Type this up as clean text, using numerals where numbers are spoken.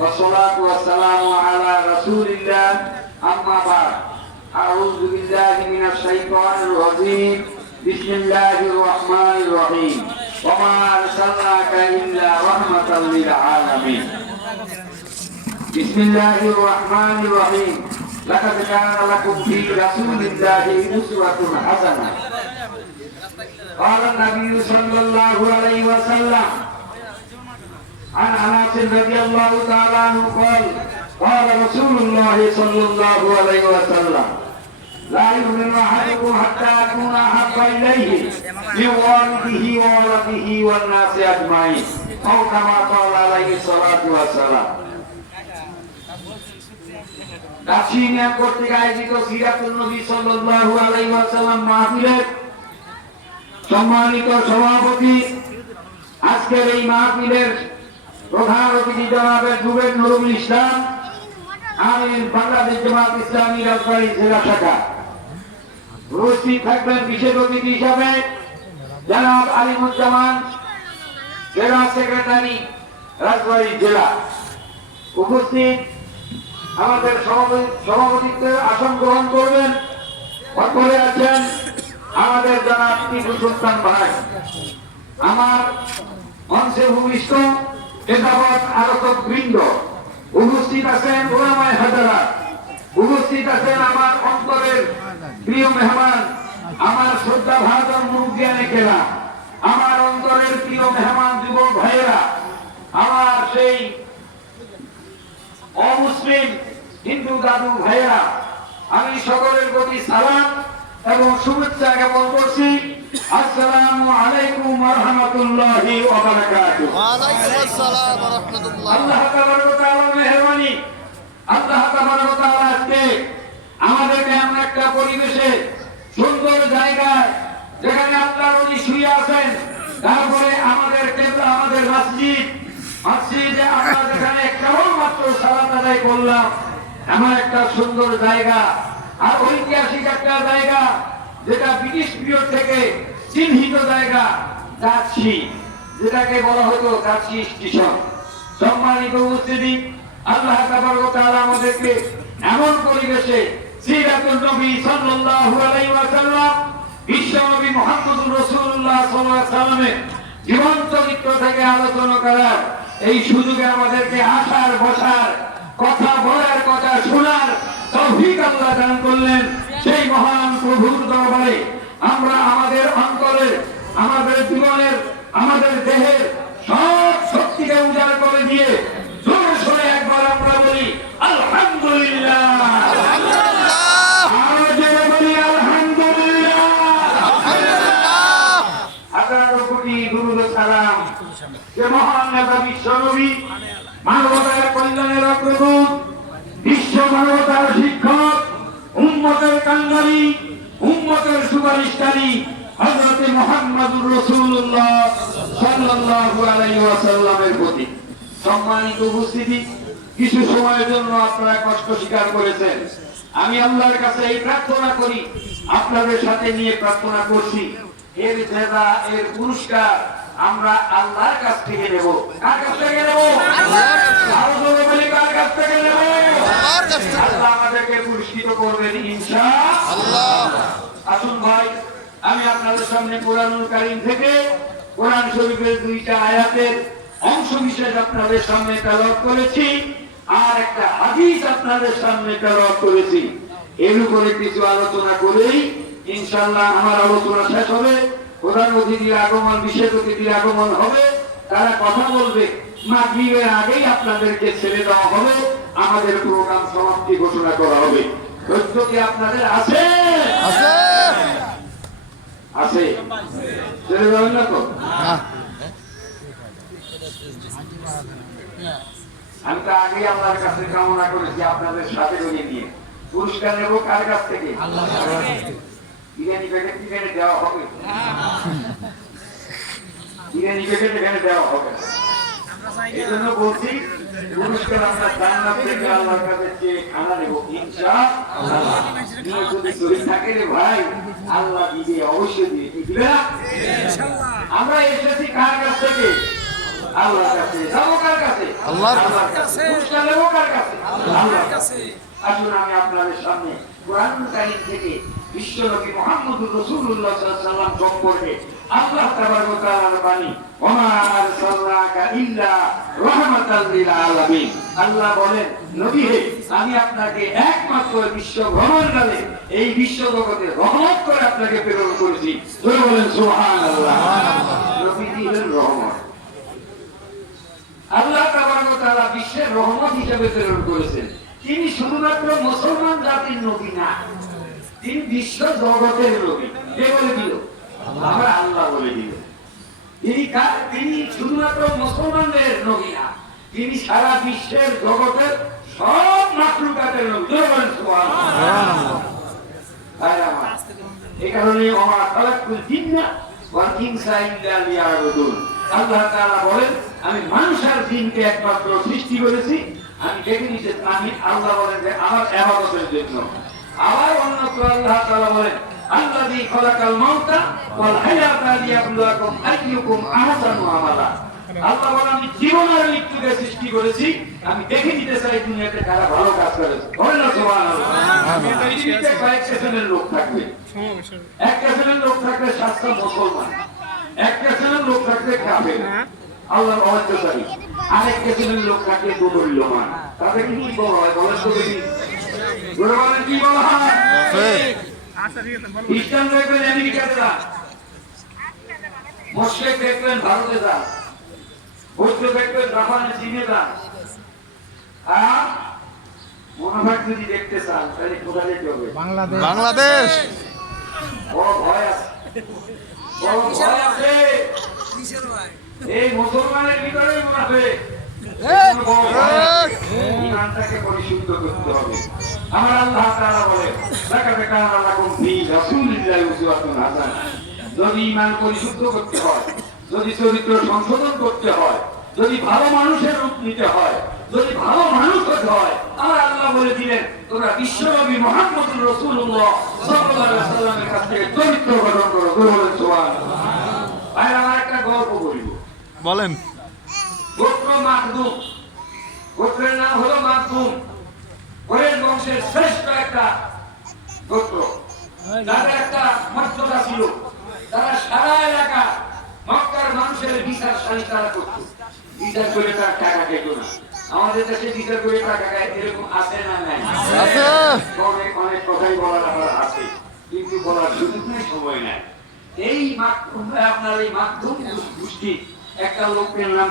والصلاة والسلام على رسول الله أما بعد أعوذ بالله من الشيطان الرجيم بسم الله الرحمن الرحيم وما أرسلناك إلا رحمة للعالمين بسم الله الرحمن الرحيم لقد كان لكم في رسول الله أسوة حسنة قال النبي صلى الله عليه وسلم عن أنس رضي الله تعالى عنه قال قال رسول الله صلى الله عليه وسلم لا يؤمن أحدكم حتى أكون أحب إليه من والده وولده والناس أجمعين أو كما قال عليه الصلاة والسلام দার্শনিক কর্তৃক আয়োজিত সিরাতুন নবী সাল্লাল্লাহু আলাইহি ওয়াসাল্লাম মাহফিলের সম্মানিত সভাপতি, আজকের এই মাহফিলের প্রধান অতিথি জনাবে জুবের নুরুল ইসলাম, আমির বাংলাদেশ জামাত ইসলামী রাজবাড়ী জেলা শাখা। উপস্থিত থাকবেন বিশেষ অতিথি হিসাবে জনাব আলিমুজ্জামান, জেলা সেক্রেটারি রাজবাড়ী জেলা। উপস্থিত আমাদের সভাপতিত্বের আসন গ্রহণ করবেন পরে আছেন আমাদের জনাব টিপু সুলতান ভাই। আমার মঞ্চে ভূমিষ্ঠ খেতাবত আলোচক বৃন্দ, উপস্থিত আছেন ওলামায়ে হাজারাত, উপস্থিত আছেন আমার অন্তরের প্রিয় মেহমান, আমার শ্রদ্ধা ভাজন মুরব্বিয়ানেরা, আমার অন্তরের প্রিয় মেহমান যুবক ভাইয়েরা, আমার সেই অমুসলিম হিন্দু দাদু ভাইয়েরা, আমি সকলের প্রতি সালাম এবং শুভেচ্ছা জ্ঞাপন করছি। আসসালামু আলাইকুম ওয়া রাহমাতুল্লাহি ওয়া বারাকাতুহু। ওয়া আলাইকুম আসসালাম ওয়া রাহমাতুল্লাহ। আল্লাহ তাবারক ওয়া তাআলার মেহেরবানি, আল্লাহ তাবারক ওয়া তাআলা আজকে আমাদেরকে এমন একটা পরিবেশে, সুন্দর জায়গায়, যেখানে আল্লাহর ওলি শুয়ে আছেন, তারপরে আমাদের কেবলা, আমাদের মসজিদে আমরা যেখানে কেবলমাত্র সালাত আদায় করলাম, এমন একটা সুন্দর জায়গা আর ঐতিহাসিক একটা জায়গা, যেটা ব্রিটিশ পিরিয়ড থেকে চিহ্নিত জায়গা, কাছি, যেটাকে বলা হতো কাছি স্টেশন। সম্মানিত উপস্থিতি, আল্লাহ তাবারক ওয়া তাআলা আমাদেরকে এমন পরিবেশে সিরাতুন নবী সাল্লাল্লাহু আলাইহি ওয়াসাল্লাম, বিশ্বনবী মুহাম্মদুর রাসূলুল্লাহ সাল্লাল্লাহু আলাইহি ওয়াসাল্লামের জীবন চরিত্র থেকে আলোচনা করার এই সুযোগে আমাদেরকে আসার, বসার, কথা বলার, কথা শোনার তৌফিক আল্লাহ দান করলেন। সেই মহান প্রভুর দরবারে আমরা আমাদের অন্তরের, আমাদের জীবনের, আমাদের দেহের সব শক্তিকে উজাড় করে দিয়ে জোরে সোরে একবার আমরা বলি আলহামদুলিল্লাহ, আরো জোরে বলি আলহামদুলিল্লাহ। হাজারো কোটি দুরূদ ও সালাম যে মহান নেতা বিশ্বনবী, মানবতার কল্যাণের অগ্রদূত, বিশ্ব মানবতার শিক্ষক, উম্মতের কান্ডারী, উম্মতের সুপারিশকারী হযরতে মুহাম্মদুর রাসূলুল্লাহ সাল্লাল্লাহু আলাইহি ওয়াসাল্লামের প্রতি সম্মানিত উপস্থিতি, কিছু সময়ের জন্য আপনারা কষ্ট স্বীকার করেছেন। আমি আল্লাহর কাছে এই প্রার্থনা করি, আপনাদের সাথে নিয়ে প্রার্থনা করছি, এর জেজা, এর পুরস্কার আমরা আল্লাহর কাছ থেকে নেব। কার কাছ থেকে নেব? কার কাছ থেকে নেব? আল্লাহ আমাদেরকে পুরস্কৃত করবেন ইনশাআল্লাহ। আসুন ভাই, আমি আপনাদের সামনে কোরআনুল কারীম থেকে কোরআন শরীফের দুইটা আয়াতের অংশ বিশেষ আপনাদের সামনে তেলাওয়াত করেছি, আর একটা হাদিস আপনাদের সামনে তেলাওয়াত করেছি। এর উপরে কিছু আলোচনা করেই ইনশাআল্লাহ আমার আলোচনা শেষ হবে। প্রধান অতিথির আগমন, বিশেষ অতিথির আগমন হবে, তারা কথা বলবে। মাগরিবের আগেই আপনাদেরকে ছেড়ে দেওয়া হবে, আমাদের প্রোগ্রাম সমাপ্তি ঘোষণা করা হবে। ধৈর্য কি আপনাদের আছে? আছে? ছেড়ে দেবেন না তো? আমি তো আগেই আল্লাহর কাছে কামনা করেছি আপনাদের সাথে নিয়ে নিয়ে পুরস্কার নেব। কার কাছ থেকে? বিরিয়ানি প্যাকেট এখানে দেওয়া হবে, বিরিয়ানি প্যাকেট এখানে দেওয়া হবে। এই জন্য বলছি, পুরস্কার আমরা জান্নাত থেকে আল্লাহর কাছে চেয়ে খানা নেব ইনশাআল্লাহ। যদি শরীর থাকে রে ভাই, আল্লাহ দিবে, অবশ্যই দিবে। দিবে না? আমরা এসেছি কার কাছ থেকে? আল্লাহর কাছে। যাবো কার কাছে? আল্লাহর কাছে। ঘুষটা নেবো কার কাছে? আল্লাহর কাছে। আসুন আমি আপনাদের সামনে কোরআন কারীম থেকে বিশ্বনবী মুহাম্মদুর রাসূলুল্লাহ সাল্লাল্লাহু আলাইহি ওয়াসাল্লাম সম্পর্কে আল্লাহ তাবারক ওয়া তাআলার বাণী, ওমা আরসালনাকা ইল্লা রাহমাতাল লিল আলামিন। আল্লাহ বলেন, নবী হে, আমি আপনাকে একমাত্র বিশ্ব ভ্রমণকালে এই বিশ্ব জগতে রহমত করে আপনাকে প্রেরণ করেছি। জোরে বলেন সুবহানাল্লাহ। নবীজি হলেন রহমত। আল্লাহ তাবারক ওয়া তাআলা বিশ্বের রহমত হিসেবে প্রেরণ করেছেন। তিনি শুধুমাত্র মুসলমান জাতির নবী না, তিনি বিশ্ব জগতের নবী। কে বলে দিল? আমার আল্লাহ বলে দিল। তিনি শুধুমাত্র মুসলমানদের নবী না, তিনি সারা বিশ্বের জগতের সব মাখলুকাতের নবী। জোরে বলেন সুবহানাল্লাহ। এই কারণে ওমা খালাকুল জিন্না ওয়াল ইনসা ইল্লা লিয়াবুদুন। আল্লাহ তাআলা বলেন, আমি মানুষ আর জিনকে একমাত্র সৃষ্টি করেছি, আমি দেখে নিতে, আমি আল্লাহ বলেন যে আমার ইবাদতের জন্য। আবার অন্যত্র আল্লাহ তাআলা বলেন, আল্লাযী খালাকাল মাউতা ওয়াল হায়াতা লিয়াবলুয়াকুম আইয়ুকুম আহসানু আমালা। আল্লাহ বলেন, আমি জীবন আর মৃত্যুকে সৃষ্টি করেছি, আমি দেখে নিতে চাই দুনিয়াতে কারা ভালো কাজ করে। বলেন না সুবহানাল্লাহ। পৃথিবীতে কয়েক শ্রেণীর লোক থাকবে। এক শ্রেণীর লোক থাকবে শাস্ত্র মুসলমান, এক শ্রেণীর লোক থাকবে কাফের, আল্লাহর অবাধ্যকারী। আরেক শ্রেণীর লোক থাকবে দুর্বলমান। তাদের কি বলা হয়? বলেন তো দেখি, দুর্বলের কি বলা হয়? খ্রিস্টান দেখবেন আমেরিকাতে যান, মুশরিক দেখবেন ভারতে যান, বৌদ্ধ দেখবেন জাপানে, চীনে যান। আর মুনাফিক যদি দেখতে চান তাহলে কোথায় যেতে হবে? বাংলাদেশ। বড় ভয় আছে, বড় ভয় আছে। এই মুসলমানের ভিতরে মুনাফিক। ইমানটাকে পরিশুদ্ধ করতে হবে। আমার আল্লাহ তাআলা বলে, লাকাদ কানা লাকুম ফি রাসূলিল্লাহি উসওয়াতুন হাসানাহ। যদি ইমান পরিশুদ্ধ করতে হয়, যদি চরিত্র সংশোধন করতে হয়, যদি ভালো মানুষের রূপ নিতে হয়, যদি ভালো মানুষ হতে হয়, আমার আল্লাহ বলে দিলেন, তোমরা বিশ্বনবী মুহাম্মদুর রাসূলুল্লাহ সাল্লাল্লাহু আলাইহি ওয়াসাল্লামের কাছ থেকে চরিত্র গঠন করো। বলেন সুবহানাল্লাহ। ভাই, আমার একটা গল্প বলিব। বলেন। গোত্র মাখদুম, গোত্রের নাম হলো মাখদুম। কোরেশ বংশের শ্রেষ্ঠ একটা গোত্র। তাদের একটা মর্যাদা ছিল, তারা সারা এলাকা মক্কার মানুষের বিচার সালিশ তারা করত। বিচার করে তার টাকা খেত না। আমাদের দেশে বিচার করে টাকা খায়, এরকম আছে না? নাই? অনেক কথাই বলার আমার আছে, কিন্তু বলার সুযোগ নেই, সময় নাই। এই মাখদুম, আপনার এই মাখদুম গোষ্ঠী একটা লোকের নাম